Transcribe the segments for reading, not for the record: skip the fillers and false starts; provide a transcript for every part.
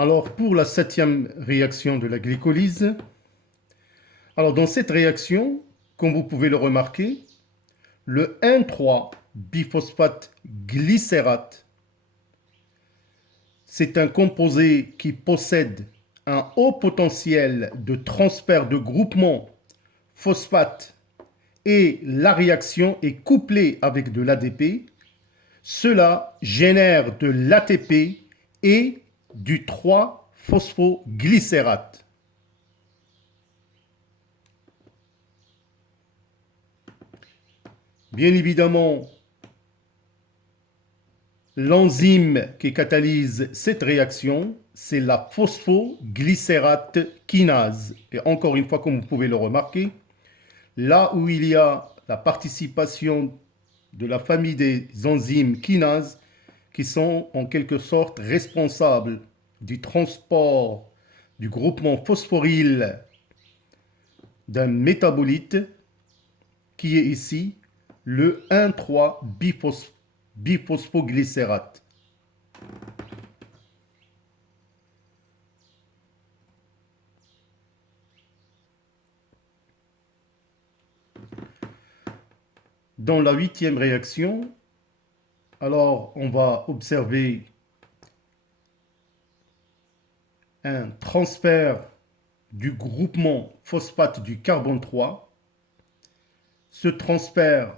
Alors, pour la 7e réaction de la glycolyse, alors dans cette réaction, comme vous pouvez le remarquer, le 1,3-biphosphate glycérate, c'est un composé qui possède un haut potentiel de transfert de groupement phosphate et la réaction est couplée avec de l'ADP. Cela génère de l'ATP et du 3-phosphoglycérate. Bien évidemment, l'enzyme qui catalyse cette réaction, c'est la phosphoglycérate kinase. Et encore une fois, comme vous pouvez le remarquer, là où il y a la participation de la famille des enzymes kinases qui sont en quelque sorte responsables du transport du groupement phosphoryle d'un métabolite qui est ici le 1,3-biphosphoglycérate. Dans la 8e réaction, alors on va observer un transfert du groupement phosphate du carbone 3. Ce transfert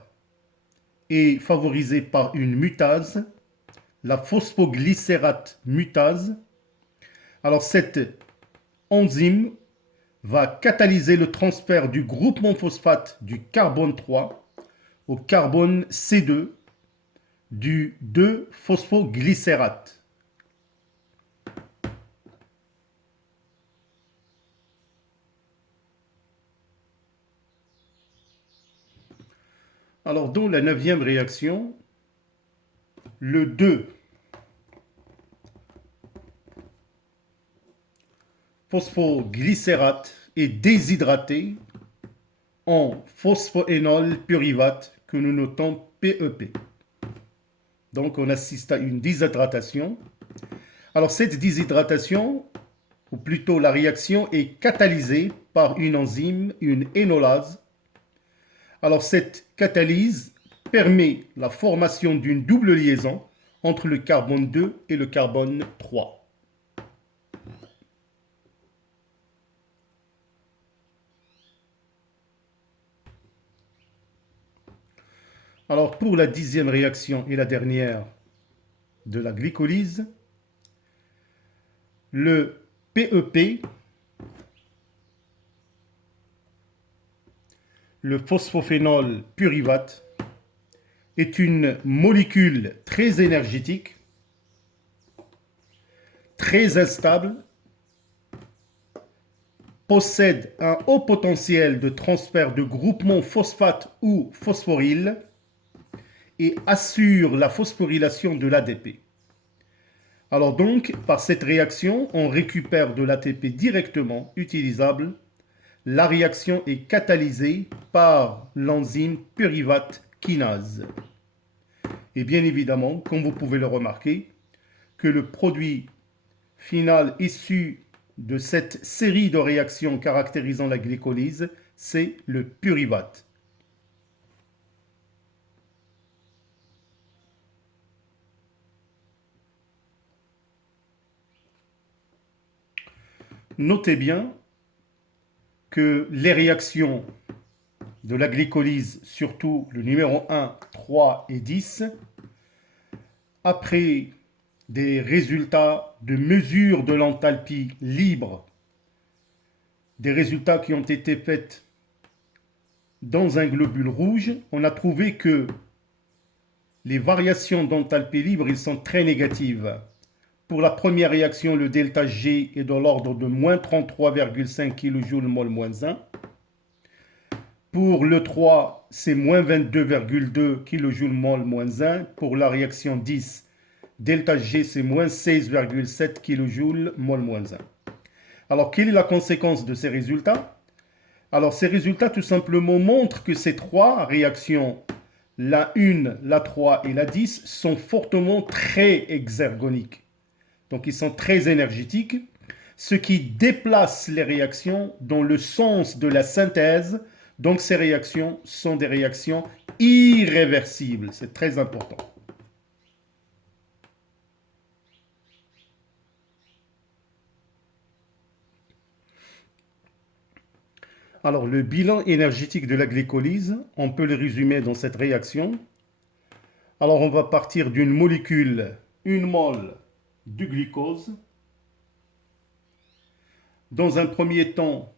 est favorisé par une mutase, la phosphoglycérate mutase. Alors cette enzyme va catalyser le transfert du groupement phosphate du carbone 3 au carbone C2 du 2-phosphoglycérate. Alors dans la 9e réaction, le 2-phosphoglycérate est déshydraté en phosphoénol pyruvate que nous notons PEP. Donc on assiste à une déshydratation. Alors cette déshydratation, ou plutôt la réaction, est catalysée par une enzyme, une énolase. Alors cette catalyse permet la formation d'une double liaison entre le carbone 2 et le carbone 3. Alors pour la 10e réaction et la dernière de la glycolyse, le PEP, le phosphophénol pyruvate, est une molécule très énergétique, très instable, possède un haut potentiel de transfert de groupement phosphate ou phosphoryle et assure la phosphorylation de l'ADP. Alors donc, par cette réaction, on récupère de l'ATP directement utilisable. La réaction est catalysée par l'enzyme pyruvate kinase. Et bien évidemment, comme vous pouvez le remarquer, que le produit final issu de cette série de réactions caractérisant la glycolyse, c'est le pyruvate. Notez bien que les réactions de la glycolyse, surtout le numéro 1, 3 et 10, après des résultats de mesure de l'enthalpie libre, des résultats qui ont été faits dans un globule rouge, on a trouvé que les variations d'enthalpie libre, ils sont très négatives. Pour la première réaction, le delta G est de l'ordre de moins 33,5 kJ mol moins 1. Pour le 3, c'est moins 22,2 kJ mol moins 1. Pour la réaction 10, delta G, c'est moins 16,7 kJ mol moins 1. Alors, quelle est la conséquence de ces résultats? Alors, ces résultats, tout simplement, montrent que ces trois réactions, la 1, la 3 et la 10, sont fortement très exergoniques. donc ils sont très énergétiques, ce qui déplace les réactions dans le sens de la synthèse. Donc ces réactions sont des réactions irréversibles. C'est très important. Alors le bilan énergétique de la glycolyse, on peut le résumer dans cette réaction. Alors on va partir d'une molécule, une mole du glucose. Dans un premier temps,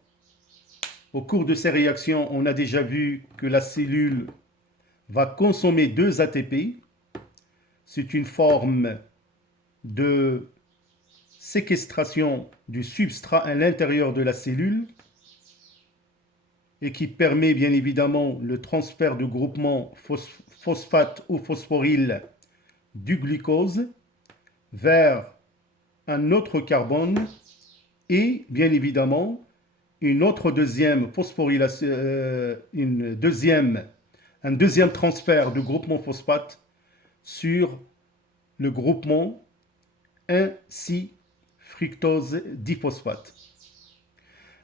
au cours de ces réactions, on a déjà vu que la cellule va consommer 2 ATP. C'est une forme de séquestration du substrat à l'intérieur de la cellule et qui permet bien évidemment le transfert du groupement phosphate ou phosphoryle du glucose vers un autre carbone et bien évidemment un deuxième transfert de groupement phosphate sur le groupement 1,6-fructose diphosphate.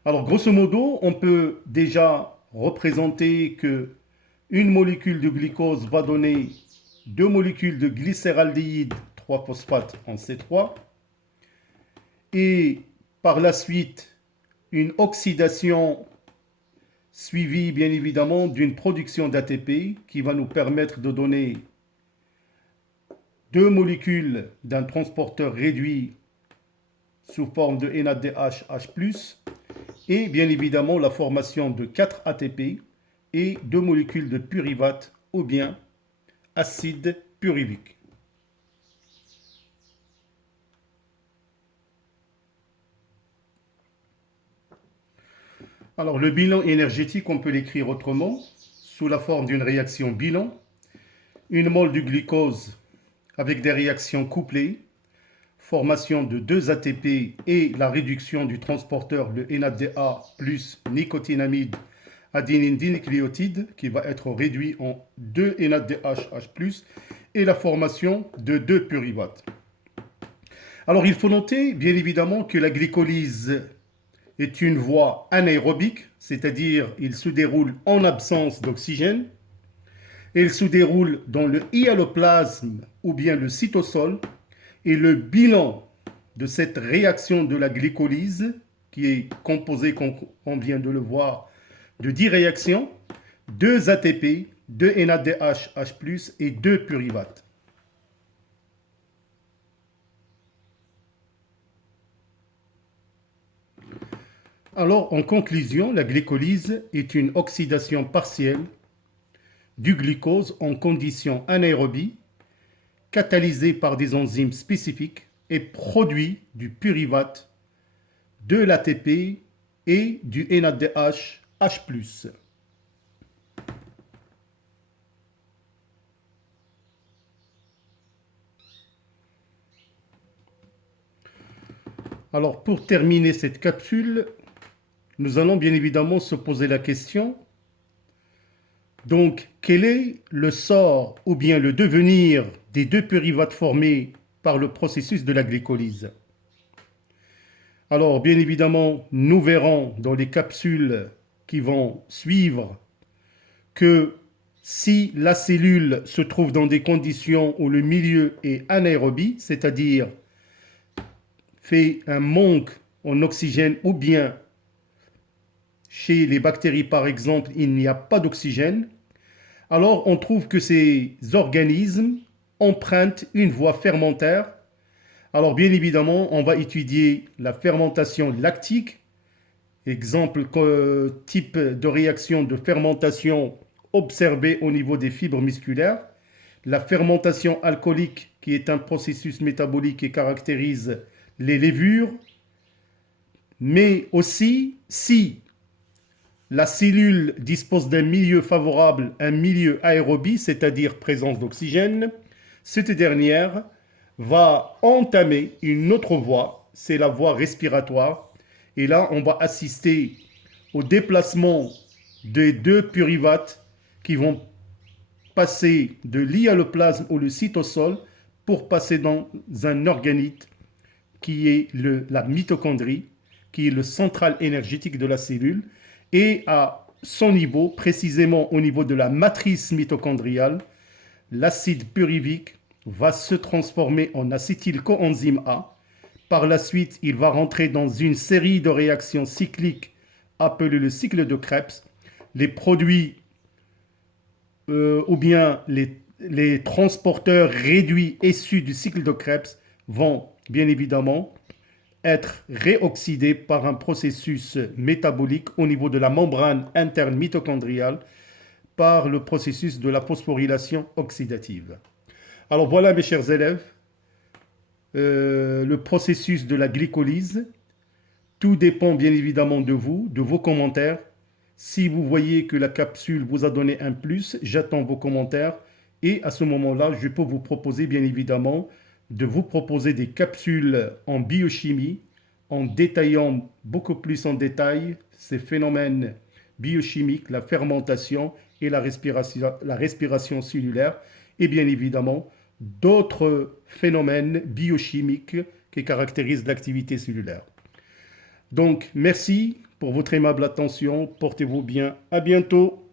Alors grosso modo, on peut déjà représenter que une molécule de glucose va donner 2 molécules de glycéraldéhyde 3-phosphate en C3 et par la suite une oxydation suivie bien évidemment d'une production d'ATP qui va nous permettre de donner 2 molécules d'un transporteur réduit sous forme de NADH, H+, et bien évidemment la formation de 4 ATP et 2 molécules de pyruvate ou bien acide pyruvique. Alors le bilan énergétique, on peut l'écrire autrement, sous la forme d'une réaction bilan. Une mole du glucose avec des réactions couplées, formation de 2 ATP et la réduction du transporteur de NADA plus nicotinamide adénine dinucléotide qui va être réduit en 2 NADH+, et la formation de 2 pyruvates. Alors il faut noter bien évidemment que la glycolyse est une voie anaérobique, c'est-à-dire il se déroule en absence d'oxygène. Elle se déroule dans le hyaloplasme ou bien le cytosol. Et le bilan de cette réaction de la glycolyse, qui est composée, comme on vient de le voir, de 10 réactions, 2 ATP, 2 NADH, H+, et 2 pyruvates. Alors, en conclusion, la glycolyse est une oxydation partielle du glucose en conditions anaérobie, catalysée par des enzymes spécifiques et produit du pyruvate, de l'ATP et du NADH, H+. Alors, pour terminer cette capsule, nous allons bien évidemment se poser la question, donc, quel est le sort ou bien le devenir des 2 pyruvates formés par le processus de la glycolyse? Alors, bien évidemment, nous verrons dans les capsules qui vont suivre que si la cellule se trouve dans des conditions où le milieu est anaérobie, c'est-à-dire fait un manque en oxygène ou bien chez les bactéries par exemple, il n'y a pas d'oxygène, alors on trouve que ces organismes empruntent une voie fermentaire. Alors bien évidemment, on va étudier la fermentation lactique, exemple type de réaction de fermentation observée au niveau des fibres musculaires, la fermentation alcoolique qui est un processus métabolique qui caractérise les levures, mais aussi si la cellule dispose d'un milieu favorable, un milieu aérobie, c'est-à-dire présence d'oxygène, cette dernière va entamer une autre voie, c'est la voie respiratoire. Et là, on va assister au déplacement des 2 pyruvates qui vont passer de l'hyaloplasme ou le cytosol pour passer dans un organite qui est la mitochondrie, qui est le central énergétique de la cellule, et à son niveau, précisément au niveau de la matrice mitochondriale, l'acide pyruvique va se transformer en acétyl-coenzyme A. Par la suite, il va rentrer dans une série de réactions cycliques appelées le cycle de Krebs. Les produits ou bien les transporteurs réduits issus du cycle de Krebs vont bien évidemment être réoxydés par un processus métabolique au niveau de la membrane interne mitochondriale par le processus de la phosphorylation oxydative. Alors voilà mes chers élèves, le processus de la glycolyse. Tout dépend bien évidemment de vous, de vos commentaires. Si vous voyez que la capsule vous a donné un plus, j'attends vos commentaires et à ce moment-là, je peux vous proposer bien évidemment de vous proposer des capsules en biochimie en détaillant beaucoup plus en détail ces phénomènes biochimiques, la fermentation et la respiration cellulaire et bien évidemment d'autres phénomènes biochimiques qui caractérisent l'activité cellulaire. Donc, merci pour votre aimable attention. Portez-vous bien. À bientôt.